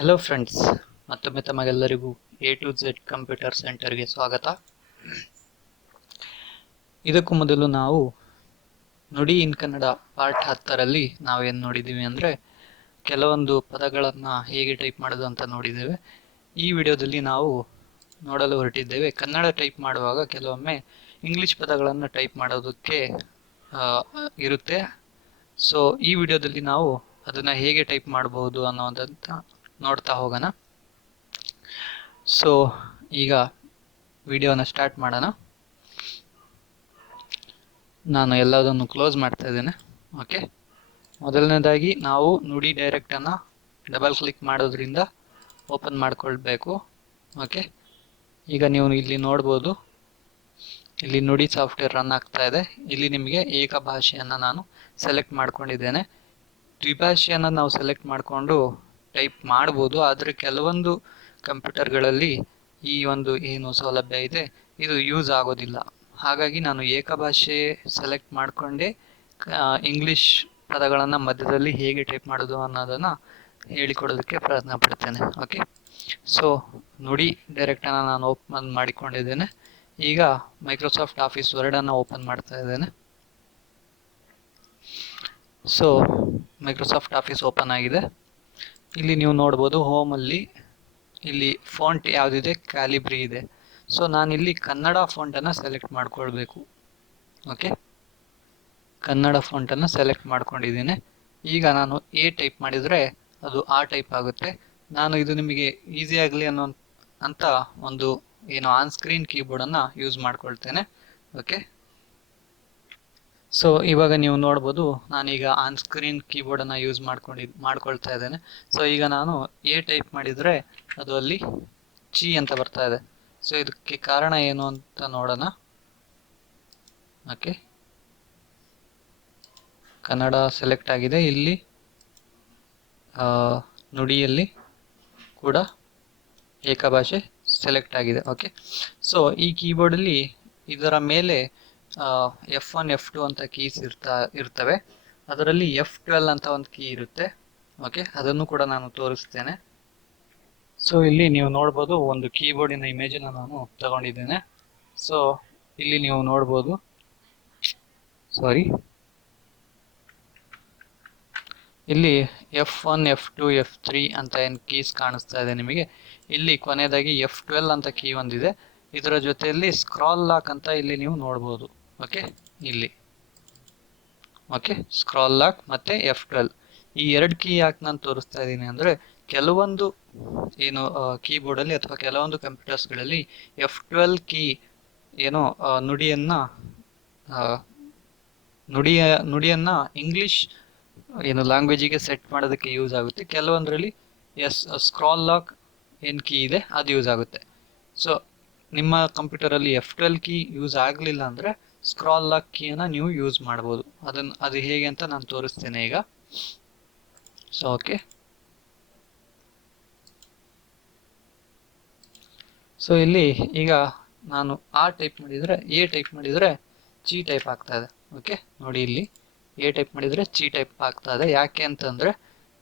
Hello friends, ಮತ್ತೊಮ್ಮೆ ತಮಗೆಲ್ಲರಿಗೂ A to Z computer ಸೆಂಟರ್ಗೆ ಸ್ವಾಗತ. ಇದಕ್ಕೂ ಮೊದಲು ನಾವು ನುಡಿ ಇನ್ ಕನ್ನಡ ಪಾರ್ಟ್ 10ರಲ್ಲಿ ನಾವೇನು ನೋಡಿದ್ದೀವಿ ಅಂದರೆ ಕೆಲವೊಂದು ಪದಗಳನ್ನು ಹೇಗೆ ಟೈಪ್ ಮಾಡೋದು ಅಂತ ನೋಡಿದ್ದೇವೆ. ಈ ವಿಡಿಯೋದಲ್ಲಿ ನಾವು ನೋಡಲು ಹೊರಟಿದ್ದೇವೆ ಕನ್ನಡ ಟೈಪ್ ಮಾಡುವಾಗ ಕೆಲವೊಮ್ಮೆ ಇಂಗ್ಲಿಷ್ ಪದಗಳನ್ನು ಟೈಪ್ ಮಾಡೋದಕ್ಕೆ ಇರುತ್ತೆ. ಸೊ ಈ ವಿಡಿಯೋದಲ್ಲಿ ನಾವು ಅದನ್ನು ಹೇಗೆ ಟೈಪ್ ಮಾಡಬಹುದು ಅನ್ನೋದಂತ ನೋಡ್ತಾ ಹೋಗೋಣ. ಸೊ ಈಗ ವಿಡಿಯೋನ ಸ್ಟಾರ್ಟ್ ಮಾಡೋಣ. ನಾನು ಎಲ್ಲದನ್ನು ಕ್ಲೋಸ್ ಮಾಡ್ತಾ ಇದ್ದೇನೆ. ಓಕೆ, ಮೊದಲನೇದಾಗಿ ನಾವು ನುಡಿ ಡೈರೆಕ್ಟನ್ನು ಡಬಲ್ ಕ್ಲಿಕ್ ಮಾಡೋದ್ರಿಂದ ಓಪನ್ ಮಾಡ್ಕೊಳ್ಬೇಕು. ಓಕೆ, ಈಗ ನೀವು ಇಲ್ಲಿ ನೋಡ್ಬೋದು, ಇಲ್ಲಿ ನುಡಿ ಸಾಫ್ಟ್ವೇರ್ ರನ್ ಆಗ್ತಾ ಇದೆ. ಇಲ್ಲಿ ನಿಮಗೆ ಏಕ ಭಾಷೆಯನ್ನು ನಾನು ಸೆಲೆಕ್ಟ್ ಮಾಡ್ಕೊಂಡಿದ್ದೇನೆ. ದ್ವಿಭಾಷೆಯನ್ನು ನಾವು ಸೆಲೆಕ್ಟ್ ಮಾಡಿಕೊಂಡು ಟೈಪ್ ಮಾಡ್ಬೋದು, ಆದರೆ ಕೆಲವೊಂದು ಕಂಪ್ಯೂಟರ್ಗಳಲ್ಲಿ ಈ ಒಂದು ಏನು ಸೌಲಭ್ಯ ಇದೆ ಇದು ಯೂಸ್ ಆಗೋದಿಲ್ಲ. ಹಾಗಾಗಿ ನಾನು ಏಕಭಾಷೆ ಸೆಲೆಕ್ಟ್ ಮಾಡಿಕೊಂಡೆ ಇಂಗ್ಲಿಷ್ ಪದಗಳನ್ನು ಮಧ್ಯದಲ್ಲಿ ಹೇಗೆ ಟೈಪ್ ಮಾಡೋದು ಅನ್ನೋದನ್ನು ಹೇಳಿಕೊಡೋದಕ್ಕೆ ಪ್ರಯತ್ನ ಪಡ್ತೇನೆ. ಓಕೆ, ಸೊ ನುಡಿ ಡೈರೆಕ್ಟನ್ನು ನಾನು ಓಪನ್ ಮಾಡಿಕೊಂಡಿದ್ದೇನೆ. ಈಗ ಮೈಕ್ರೋಸಾಫ್ಟ್ ಆಫೀಸ್ ವರ್ಡನ್ನು ಓಪನ್ ಮಾಡ್ತಾ ಇದ್ದೇನೆ. ಸೊ ಮೈಕ್ರೋಸಾಫ್ಟ್ ಆಫೀಸ್ ಓಪನ್ ಆಗಿದೆ. ಇಲ್ಲಿ ನೀವು ನೋಡ್ಬೋದು ಹೋಮಲ್ಲಿ ಇಲ್ಲಿ ಫಾಂಟ್ ಯಾವುದಿದೆ, ಕ್ಯಾಲಿಬ್ರಿ ಇದೆ. ಸೊ ನಾನಿಲ್ಲಿ ಕನ್ನಡ ಫಾಂಟನ್ನು ಸೆಲೆಕ್ಟ್ ಮಾಡ್ಕೊಳ್ಬೇಕು. ಓಕೆ, ಕನ್ನಡ ಫಾಂಟನ್ನು ಸೆಲೆಕ್ಟ್ ಮಾಡ್ಕೊಂಡಿದ್ದೀನಿ. ಈಗ ನಾನು ಎ ಟೈಪ್ ಮಾಡಿದರೆ ಅದು ಆ ಟೈಪ್ ಆಗುತ್ತೆ. ನಾನು ಇದು ನಿಮಗೆ ಈಸಿ ಆಗಲಿ ಅಂತ ಒಂದು ಏನು ಆನ್ ಸ್ಕ್ರೀನ್ ಕೀಬೋರ್ಡನ್ನು ಯೂಸ್ ಮಾಡ್ಕೊಳ್ತೇನೆ. ಓಕೆ, ಸೊ ಇವಾಗ ನೀವು ನೋಡ್ಬೋದು ನಾನೀಗ ಆನ್ ಸ್ಕ್ರೀನ್ ಕೀಬೋರ್ಡನ್ನು ಯೂಸ್ ಮಾಡ್ಕೊಳ್ತಾ ಇದ್ದೇನೆ. ಸೊ ಈಗ ನಾನು ಎ ಟೈಪ್ ಮಾಡಿದರೆ ಅದು ಅಲ್ಲಿ ಚಿ ಅಂತ ಬರ್ತಾ ಇದೆ. ಸೊ ಇದಕ್ಕೆ ಕಾರಣ ಏನು ಅಂತ ನೋಡೋಣ. ಓಕೆ, ಕನ್ನಡ ಸೆಲೆಕ್ಟ್ ಆಗಿದೆ. ಇಲ್ಲಿ ನುಡಿಯಲ್ಲಿ ಕೂಡ ಏಕಭಾಷೆ ಸೆಲೆಕ್ಟ್ ಆಗಿದೆ. ಓಕೆ, ಸೊ ಈ ಕೀಬೋರ್ಡಲ್ಲಿ ಇದರ ಮೇಲೆ F1 F2 ಅಂತ ಕೀಸ್ ಇರ್ತವೆ. ಅದರಲ್ಲಿ F12 ಅಂತ ಒಂದು ಕೀ ಇರುತ್ತೆ. ಓಕೆ, ಅದನ್ನು ಕೂಡ ನಾನು ತೋರಿಸ್ತೇನೆ. ಸೊ ಇಲ್ಲಿ ನೀವು ನೋಡ್ಬೋದು ಒಂದು ಕೀಬೋರ್ಡಿನ ಇಮೇಜನ್ನು ನಾನು ತಗೊಂಡಿದ್ದೇನೆ. ಸೊ ಇಲ್ಲಿ ನೀವು ನೋಡ್ಬೋದು, ಇಲ್ಲಿ F1 F2 F3 ಅಂತ ಏನು ಕೀಸ್ ಕಾಣಿಸ್ತಾ ಇದೆ ನಿಮಗೆ. ಇಲ್ಲಿ ಕೊನೆಯದಾಗಿ F12 ಅಂತ ಕೀ ಒಂದಿದೆ. ಇದರ ಜೊತೆಯಲ್ಲಿ ಸ್ಕ್ರಾಲ್ ಲಾಕ್ ಅಂತ ಇಲ್ಲಿ ನೀವು ನೋಡ್ಬೋದು. ಓಕೆ, ಇಲ್ಲಿ ಓಕೆ, ಸ್ಕ್ರಾಲ್ ಲಾಕ್ ಮತ್ತೆ F12 ಈ ಎರಡು ಕೀ ಯಾಕೆ ನಾನು ತೋರಿಸ್ತಾ ಇದ್ದೀನಿ ಅಂದರೆ ಕೆಲವೊಂದು ಏನು ಕೀಬೋರ್ಡಲ್ಲಿ ಅಥವಾ ಕೆಲವೊಂದು ಕಂಪ್ಯೂಟರ್ಸ್ಗಳಲ್ಲಿ F12 ಕೀ ಏನು ನುಡಿಯನ್ನು ಇಂಗ್ಲಿಷ್ ಏನು ಲ್ಯಾಂಗ್ವೇಜಿಗೆ ಸೆಟ್ ಮಾಡೋದಕ್ಕೆ ಯೂಸ್ ಆಗುತ್ತೆ. ಕೆಲವೊಂದರಲ್ಲಿ ಸ್ಕ್ರಾಲ್ ಲಾಕ್ ಏನು ಕೀ ಇದೆ ಅದು ಯೂಸ್ ಆಗುತ್ತೆ. ಸೊ ನಿಮ್ಮ ಕಂಪ್ಯೂಟರಲ್ಲಿ F12 ಕೀ ಯೂಸ್ ಆಗಲಿಲ್ಲ ಅಂದರೆ ಸ್ಕ್ರಾಲ್ ಲಾಕ್ ಕೀಯನ್ನು ನೀವು ಯೂಸ್ ಮಾಡ್ಬೋದು. ಅದು ಹೇಗೆ ಅಂತ ನಾನು ತೋರಿಸ್ತೇನೆ ಈಗ. ಸೊ ಓಕೆ, ಸೊ ಇಲ್ಲಿ ಈಗ ನಾನು ಆ ಟೈಪ್ ಮಾಡಿದರೆ ಎ ಟೈಪ್ ಮಾಡಿದರೆ ಚಿ ಟೈಪ್ ಆಗ್ತಾ ಇದೆ. ಓಕೆ, ನೋಡಿ ಇಲ್ಲಿ ಎ ಟೈಪ್ ಮಾಡಿದರೆ ಚಿ ಟೈಪ್ ಆಗ್ತಾ ಇದೆ. ಯಾಕೆ ಅಂತಂದರೆ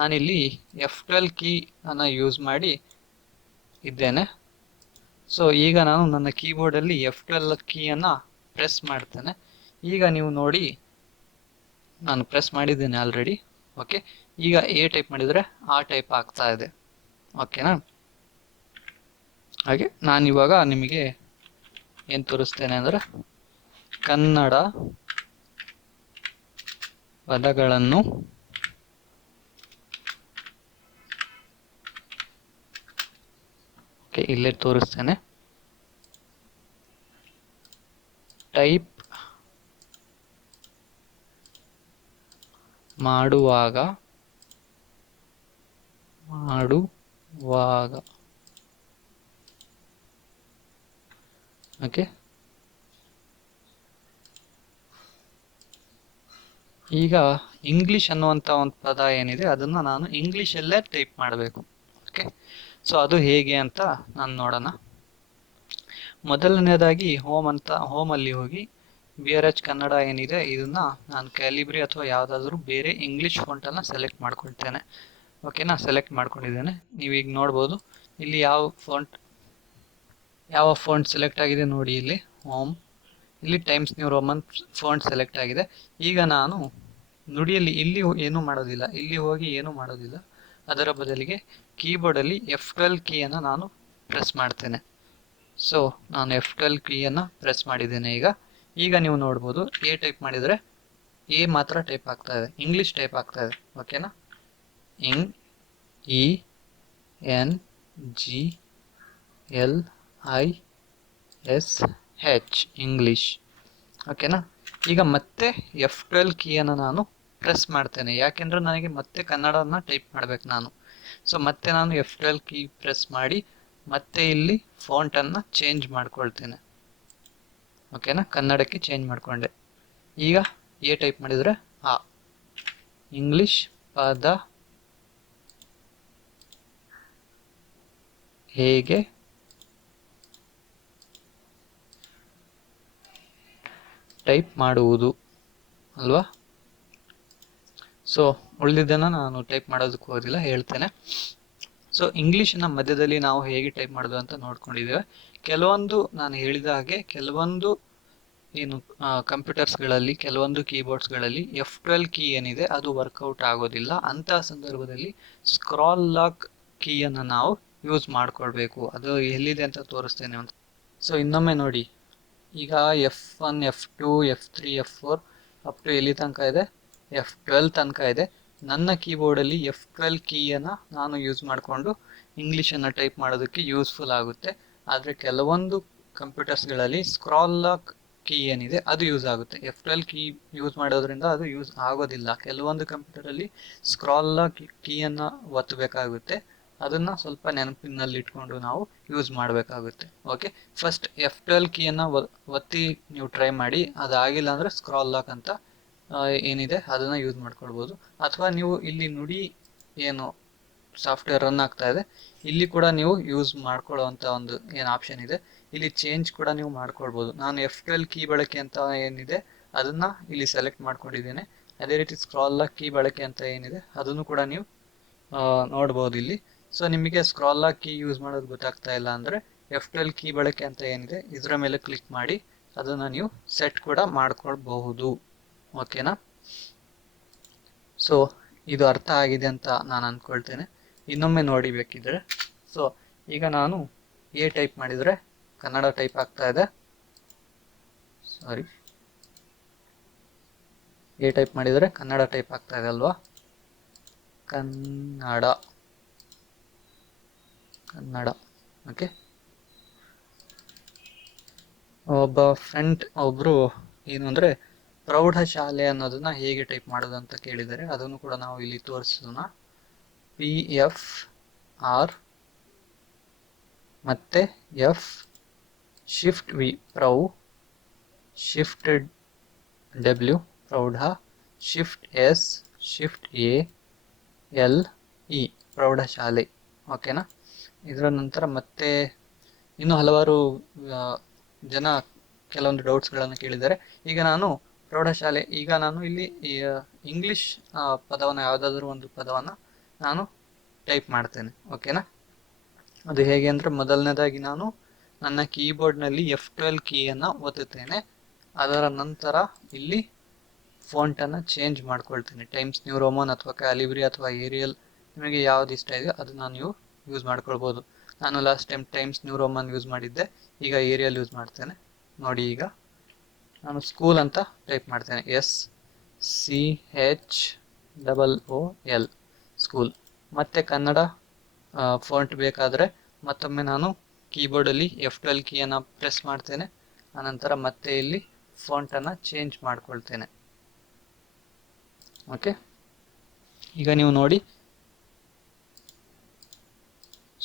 ನಾನಿಲ್ಲಿ F12 ಕೀ ಅನ್ನು ಯೂಸ್ ಮಾಡಿ ಇದ್ದೇನೆ. ಸೊ ಈಗ ನಾನು ನನ್ನ ಕೀಬೋರ್ಡಲ್ಲಿ F12 ಕೀಯನ್ನು ಪ್ರೆಸ್ ಮಾಡ್ತೇನೆ. ಈಗ ನೀವು ನೋಡಿ ನಾನು ಪ್ರೆಸ್ ಮಾಡಿದ್ದೇನೆ ಆಲ್ರೆಡಿ. ಓಕೆ, ಈಗ ಎ ಟೈಪ್ ಮಾಡಿದರೆ ಆ ಟೈಪ್ ಆಗ್ತಾ ಇದೆ. ಓಕೆನಾ? ಹಾಗೆ ನಾನಿವಾಗ ನಿಮಗೆ ಏನು ತೋರಿಸ್ತೇನೆ ಅಂದರೆ ಕನ್ನಡ ಪದಗಳನ್ನು ಓಕೆ ಇಲ್ಲೇ ತೋರಿಸ್ತೇನೆ. ಟೈಪ್ ಮಾಡುವಾಗ ಓಕೆ, ಈಗ ಇಂಗ್ಲಿಷ್ ಅನ್ನುವಂಥ ಒಂದು ಪದ ಏನಿದೆ ಅದನ್ನು ನಾನು ಇಂಗ್ಲೀಷಲ್ಲೇ ಟೈಪ್ ಮಾಡಬೇಕು. ಓಕೆ, ಸೊ ಅದು ಹೇಗೆ ಅಂತ ನಾನು ನೋಡೋಣ. ಮೊದಲನೇದಾಗಿ ಹೋಮಲ್ಲಿ ಹೋಗಿ BRH ಕನ್ನಡ ಏನಿದೆ ಇದನ್ನು ನಾನು ಕ್ಯಾಲಿಬ್ರಿ ಅಥವಾ ಯಾವುದಾದ್ರೂ ಬೇರೆ ಇಂಗ್ಲೀಷ್ ಫಾಂಟನ್ನು ಸೆಲೆಕ್ಟ್ ಮಾಡ್ಕೊಳ್ತೇನೆ. ಓಕೆನಾ, ಸೆಲೆಕ್ಟ್ ಮಾಡ್ಕೊಂಡಿದ್ದೇನೆ. ನೀವೀಗ ನೋಡ್ಬೋದು ಇಲ್ಲಿ ಯಾವ ಫಾಂಟ್ ಸೆಲೆಕ್ಟ್ ಆಗಿದೆ ನೋಡಿ. ಇಲ್ಲಿ ಹೋಮ್, ಇಲ್ಲಿ times new Roman font select ಆಗಿದೆ. ಈಗ ನಾನು ನುಡಿಯಲ್ಲಿ ಇಲ್ಲಿ ಏನೂ ಮಾಡೋದಿಲ್ಲ, ಇಲ್ಲಿ ಹೋಗಿ ಏನೂ ಮಾಡೋದಿಲ್ಲ. ಅದರ ಬದಲಿಗೆ ಕೀಬೋರ್ಡಲ್ಲಿ F12 ಕೀಯನ್ನು ನಾನು ಪ್ರೆಸ್ ಮಾಡ್ತೇನೆ. ಸೊ ನಾನು F12 ಕೀಯನ್ನು ಪ್ರೆಸ್ ಮಾಡಿದ್ದೇನೆ. ಈಗ ನೀವು ನೋಡ್ಬೋದು ಎ ಟೈಪ್ ಮಾಡಿದರೆ ಎ ಮಾತ್ರ ಟೈಪ್ ಆಗ್ತಾ ಇದೆ, ಇಂಗ್ಲಿಷ್ ಟೈಪ್ ಆಗ್ತಾ ಇದೆ. ಓಕೆನಾ, INGLISH ಇಂಗ್ಲಿಷ್. ಓಕೆನಾ, ಈಗ ಮತ್ತೆ F12 ಕೀಯನ್ನು ನಾನು ಪ್ರೆಸ್ ಮಾಡ್ತೇನೆ, ಯಾಕೆಂದ್ರೆ ನನಗೆ ಮತ್ತೆ ಕನ್ನಡನ ಟೈಪ್ ಮಾಡ್ಬೇಕು ನಾನು. ಸೊ ಮತ್ತೆ ನಾನು F12 ಕೀ ಪ್ರೆಸ್ ಮಾಡಿ ಮತ್ತೆ ಇಲ್ಲಿ ಫಾಂಟನ್ನು ಚೇಂಜ್ ಮಾಡ್ಕೊಳ್ತೇನೆ. ಓಕೆನಾ, ಕನ್ನಡಕ್ಕೆ ಚೇಂಜ್ ಮಾಡಿಕೊಂಡೆ. ಈಗ ಎ ಟೈಪ್ ಮಾಡಿದರೆ ಇಂಗ್ಲಿಷ್ ಪದ ಹೇಗೆ ಟೈಪ್ ಮಾಡುವುದು ಅಲ್ವಾ. ಸೊ ಉಳಿದಿದ್ದನ್ನು ನಾನು ಟೈಪ್ ಮಾಡೋದಕ್ಕೆ ಹೋಗೋದಿಲ್ಲ, ಹೇಳ್ತೇನೆ. ಸೊ ಇಂಗ್ಲೀಷಿನ ಮಧ್ಯದಲ್ಲಿ ನಾವು ಹೇಗೆ ಟೈಪ್ ಮಾಡೋದು ಅಂತ ನೋಡ್ಕೊಂಡಿದ್ದೇವೆ. ಕೆಲವೊಂದು ನಾನು ಹೇಳಿದ ಹಾಗೆ ಕೆಲವೊಂದು ಏನು ಕಂಪ್ಯೂಟರ್ಸ್ಗಳಲ್ಲಿ ಕೆಲವೊಂದು ಕೀಬೋರ್ಡ್ಸ್ಗಳಲ್ಲಿ F12 ಕೀ ಏನಿದೆ ಅದು ವರ್ಕೌಟ್ ಆಗೋದಿಲ್ಲ. ಅಂತಹ ಸಂದರ್ಭದಲ್ಲಿ ಸ್ಕ್ರಾಲ್ ಲಾಕ್ ಕೀಯನ್ನು ನಾವು ಯೂಸ್ ಮಾಡ್ಕೊಳ್ಬೇಕು. ಅದು ಎಲ್ಲಿದೆ ಅಂತ ತೋರಿಸ್ತೇನೆ ಅಂತ. ಸೊ ಇನ್ನೊಮ್ಮೆ ನೋಡಿ, ಈಗ F1 F2 F3 F4 up to ಎಲ್ಲಿ ತನಕ ಇದೆ, F12 ತನಕ ಇದೆ. ನನ್ನ ಕೀಬೋರ್ಡಲ್ಲಿ F12 ಕೀಯನ್ನು ನಾನು ಯೂಸ್ ಮಾಡಿಕೊಂಡು ಇಂಗ್ಲೀಷನ್ನು ಟೈಪ್ ಮಾಡೋದಕ್ಕೆ ಯೂಸ್ಫುಲ್ ಆಗುತ್ತೆ. ಆದರೆ ಕೆಲವೊಂದು ಕಂಪ್ಯೂಟರ್ಸ್ಗಳಲ್ಲಿ ಸ್ಕ್ರಾಲ್ ಲಾಕ್ ಕೀ ಏನಿದೆ ಅದು ಯೂಸ್ ಆಗುತ್ತೆ. F12 ಕೀ ಯೂಸ್ ಮಾಡೋದ್ರಿಂದ ಅದು ಯೂಸ್ ಆಗೋದಿಲ್ಲ. ಕೆಲವೊಂದು ಕಂಪ್ಯೂಟರಲ್ಲಿ ಸ್ಕ್ರಾಲ್ ಲಾಕ್ ಕೀಯನ್ನು ಒತ್ತಬೇಕಾಗುತ್ತೆ. ಅದನ್ನು ಸ್ವಲ್ಪ ನೆನಪಿನಲ್ಲಿ ಇಟ್ಕೊಂಡು ನಾವು ಯೂಸ್ ಮಾಡಬೇಕಾಗುತ್ತೆ. ಓಕೆ, ಫಸ್ಟ್ F12 ಕೀಯನ್ನು ಒತ್ತಿ ನೀವು ಟ್ರೈ ಮಾಡಿ. ಅದಾಗಿಲ್ಲ ಅಂದರೆ ಸ್ಕ್ರಾಲ್ ಲಾಕ್ ಅಂತ ಏನಿದೆ ಅದನ್ನು ಯೂಸ್ ಮಾಡ್ಕೊಳ್ಬೋದು. ಅಥವಾ ನೀವು ಇಲ್ಲಿ ನುಡಿ ಏನು ಸಾಫ್ಟ್ವೇರ್ ರನ್ ಆಗ್ತಾ ಇದೆ ಇಲ್ಲಿ ಕೂಡ ನೀವು ಯೂಸ್ ಮಾಡ್ಕೊಳ್ಳೋವಂಥ ಒಂದು ಏನು ಆಪ್ಷನ್ ಇದೆ, ಇಲ್ಲಿ ಚೇಂಜ್ ಕೂಡ ನೀವು ಮಾಡ್ಕೊಳ್ಬೋದು. ನಾನು F12 ಕೀ ಬಳಕೆ ಅಂತ ಏನಿದೆ ಅದನ್ನು ಇಲ್ಲಿ ಸೆಲೆಕ್ಟ್ ಮಾಡ್ಕೊಂಡಿದ್ದೇನೆ. ಅದೇ ರೀತಿ ಸ್ಕ್ರಾಲ್ ಲಾಕ್ ಕೀ ಬಳಕೆ ಅಂತ ಏನಿದೆ ಅದನ್ನು ಕೂಡ ನೀವು ನೋಡ್ಬೋದು ಇಲ್ಲಿ. ಸೊ ನಿಮಗೆ ಸ್ಕ್ರಾಲ್ ಲಾಕ್ ಕೀ ಯೂಸ್ ಮಾಡೋದು ಗೊತ್ತಾಗ್ತಾ ಇಲ್ಲ ಅಂದರೆ F12 ಕೀ ಬಳಕೆ ಅಂತ ಏನಿದೆ ಇದರ ಮೇಲೆ ಕ್ಲಿಕ್ ಮಾಡಿ ಅದನ್ನು ನೀವು ಸೆಟ್ ಕೂಡ ಮಾಡ್ಕೊಳ್ಬಹುದು. ಓಕೆನಾ, ಸೊ ಇದು ಅರ್ಥ ಆಗಿದೆ ಅಂತ ನಾನು ಅಂದ್ಕೊಳ್ತೇನೆ. ಇನ್ನೊಮ್ಮೆ ನೋಡಿ ಬೇಕಿದ್ರೆ. ಸೊ ಈಗ ನಾನು ಎ ಟೈಪ್ ಮಾಡಿದರೆ ಕನ್ನಡ ಟೈಪ್ ಆಗ್ತಾ ಇದೆ. ಸಾರಿ, ಎ ಟೈಪ್ ಮಾಡಿದರೆ ಕನ್ನಡ ಟೈಪ್ ಆಗ್ತಾ ಇದೆ ಅಲ್ವಾ. ಕನ್ನಡ. ಓಕೆ, ಒಬ್ಬರು ಏನು ಅಂದರೆ ಪ್ರೌಢಶಾಲೆ ಅನ್ನೋದನ್ನ ಹೇಗೆ ಟೈಪ್ ಮಾಡೋದು ಅಂತ ಕೇಳಿದರೆ ಅದನ್ನು ಕೂಡ ನಾವು ಇಲ್ಲಿ ತೋರಿಸೋಣ. PFR ಮತ್ತೆ F ಶಿಫ್ಟ್ V ಪ್ರೌ, ಶಿಫ್ಟ್ W ಪ್ರೌಢ, ಶಿಫ್ಟ್ S ಶಿಫ್ಟ್ ALE ಪ್ರೌಢಶಾಲೆ. ಓಕೆನಾ, ಇದರ ನಂತರ ಮತ್ತೆ ಇನ್ನೂ ಹಲವಾರು ಜನ ಕೆಲವೊಂದು ಡೌಟ್ಸ್ಗಳನ್ನು ಕೇಳಿದ್ದಾರೆ. ಈಗ ನಾನು ಪ್ರೌಢಶಾಲೆ, ಈಗ ನಾನು ಇಲ್ಲಿ ಇಂಗ್ಲಿಷ್ ಪದವನ್ನು ಯಾವುದಾದ್ರೂ ಒಂದು ಪದವನ್ನು ನಾನು ಟೈಪ್ ಮಾಡ್ತೇನೆ. ಓಕೆನಾ, ಅದು ಹೇಗೆ ಅಂದರೆ ಮೊದಲನೇದಾಗಿ ನಾನು ನನ್ನ ಕೀಬೋರ್ಡ್ನಲ್ಲಿ F12 ಕೀಯನ್ನು ಒತ್ತುತ್ತೇನೆ. ಅದರ ನಂತರ ಇಲ್ಲಿ ಫಾಂಟನ್ನು ಚೇಂಜ್ ಮಾಡ್ಕೊಳ್ತೇನೆ. ಟೈಮ್ಸ್ ನ್ಯೂ ರೋಮನ್ ಅಥವಾ ಕ್ಯಾಲಿಬ್ರಿ ಅಥವಾ ಏರಿಯಲ್ ನಿಮಗೆ ಯಾವ್ದು ಇಷ್ಟ ಇದೆ ಅದನ್ನು ನೀವು ಯೂಸ್ ಮಾಡ್ಕೊಳ್ಬೋದು. ನಾನು last time times new Roman use ಮಾಡಿದ್ದೆ, ಈಗ ಏರಿಯಲ್ ಯೂಸ್ ಮಾಡ್ತೇನೆ. ನೋಡಿ, ಈಗ ನಾನು ಸ್ಕೂಲ್ ಅಂತ ಟೈಪ್ ಮಾಡ್ತೇನೆ. SCHOOL school. ಮತ್ತೆ ಕನ್ನಡ ಫಾಂಟ್ ಬೇಕಾದರೆ ಮತ್ತೊಮ್ಮೆ ನಾನು ಕೀಬೋರ್ಡಲ್ಲಿ F12 ಕೀಯನ್ನು ಪ್ರೆಸ್ ಮಾಡ್ತೇನೆ. ಆನಂತರ ಮತ್ತೆ ಇಲ್ಲಿ ಫಾಂಟನ್ನು ಚೇಂಜ್ ಮಾಡ್ಕೊಳ್ತೇನೆ. ಓಕೆ, ಈಗ ನೀವು ನೋಡಿ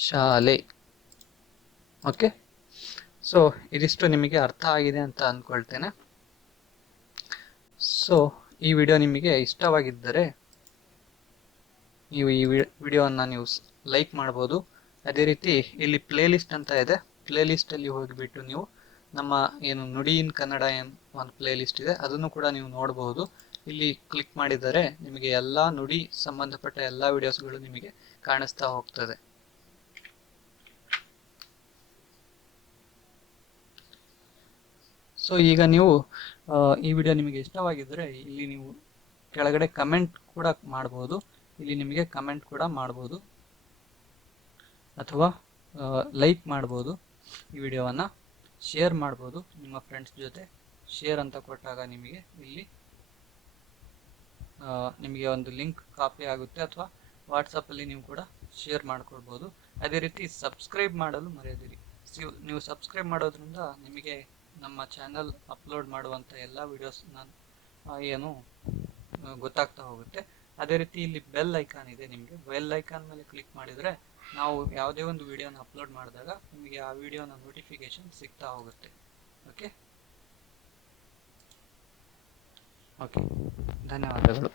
ಶಾಲೆ. ಓಕೆ, ಸೊ ಇದಿಷ್ಟು ನಿಮಗೆ ಅರ್ಥ ಆಗಿದೆ ಅಂತ ಅಂದ್ಕೊಳ್ತೇನೆ. ಸೊ ಈ ವಿಡಿಯೋ ನಿಮಗೆ ಇಷ್ಟವಾಗಿದ್ದರೆ ನೀವು ಈ ವಿಡಿಯೋವನ್ನು ನೀವು ಲೈಕ್ ಮಾಡ್ಬೋದು. ಅದೇ ರೀತಿ ಇಲ್ಲಿ ಪ್ಲೇಲಿಸ್ಟ್ ಅಂತ ಇದೆ, ಪ್ಲೇಲಿಸ್ಟಲ್ಲಿ ಹೋಗಿಬಿಟ್ಟು ನೀವು ನಮ್ಮ ಏನು ನುಡಿ ಇನ್ ಕನ್ನಡ ಒಂದು ಪ್ಲೇಲಿಸ್ಟ್ ಇದೆ ಅದನ್ನು ಕೂಡ ನೀವು ನೋಡಬಹುದು. ಇಲ್ಲಿ ಕ್ಲಿಕ್ ಮಾಡಿದರೆ ನಿಮಗೆ ಎಲ್ಲ ನುಡಿ ಸಂಬಂಧಪಟ್ಟ ಎಲ್ಲ ವಿಡಿಯೋಸ್ಗಳು ನಿಮಗೆ ಕಾಣಿಸ್ತಾ ಹೋಗ್ತದೆ. ಸೊ ಈಗ ನೀವು ಈ ವಿಡಿಯೋ ನಿಮಗೆ ಇಷ್ಟವಾಗಿದ್ದರೆ ಇಲ್ಲಿ ನೀವು ಕೆಳಗಡೆ ಕಮೆಂಟ್ ಕೂಡ ಮಾಡಬಹುದು. ಇಲ್ಲಿ ನಿಮಗೆ ಕಮೆಂಟ್ ಕೂಡ ಮಾಡಬಹುದು ಅಥವಾ ಲೈಕ್ ಮಾಡ್ಬೋದು. ಈ ವಿಡಿಯೋವನ್ನು ಶೇರ್ ಮಾಡ್ಬೋದು ನಿಮ್ಮ ಫ್ರೆಂಡ್ಸ್ ಜೊತೆ. ಶೇರ್ ಅಂತ ಕೊಟ್ಟಾಗ ನಿಮಗೆ ಇಲ್ಲಿ ನಿಮಗೆ ಒಂದು ಲಿಂಕ್ ಕಾಪಿ ಆಗುತ್ತೆ ಅಥವಾ ವಾಟ್ಸಪ್ಪಲ್ಲಿ ನೀವು ಕೂಡ ಶೇರ್ ಮಾಡ್ಕೊಳ್ಬೋದು. ಅದೇ ರೀತಿ ಸಬ್ಸ್ಕ್ರೈಬ್ ಮಾಡಲು ಮರೆಯದಿರಿ. ನೀವು ಸಬ್ಸ್ಕ್ರೈಬ್ ಮಾಡೋದ್ರಿಂದ ನಿಮಗೆ ನಮ್ಮ ಚಾನಲ್ ಅಪ್ಲೋಡ್ ಮಾಡುವಂಥ ಎಲ್ಲ ವಿಡಿಯೋಸ್ ಏನು ಗೊತ್ತಾಗ್ತಾ ಹೋಗುತ್ತೆ. ಅದೇ ರೀತಿ ಇಲ್ಲಿ ಬೆಲ್ ಐಕಾನ್ ಇದೆ, ನಿಮಗೆ ಬೆಲ್ ಐಕಾನ್ ಮೇಲೆ ಕ್ಲಿಕ್ ಮಾಡಿದರೆ ನಾವು ಯಾವುದೇ ಒಂದು ವಿಡಿಯೋನ ಅಪ್ಲೋಡ್ ಮಾಡಿದಾಗ ನಿಮಗೆ ಆ ವಿಡಿಯೋನ ನೋಟಿಫಿಕೇಶನ್ ಸಿಗ್ತಾ ಹೋಗುತ್ತೆ. ಓಕೆ, ಧನ್ಯವಾದಗಳು.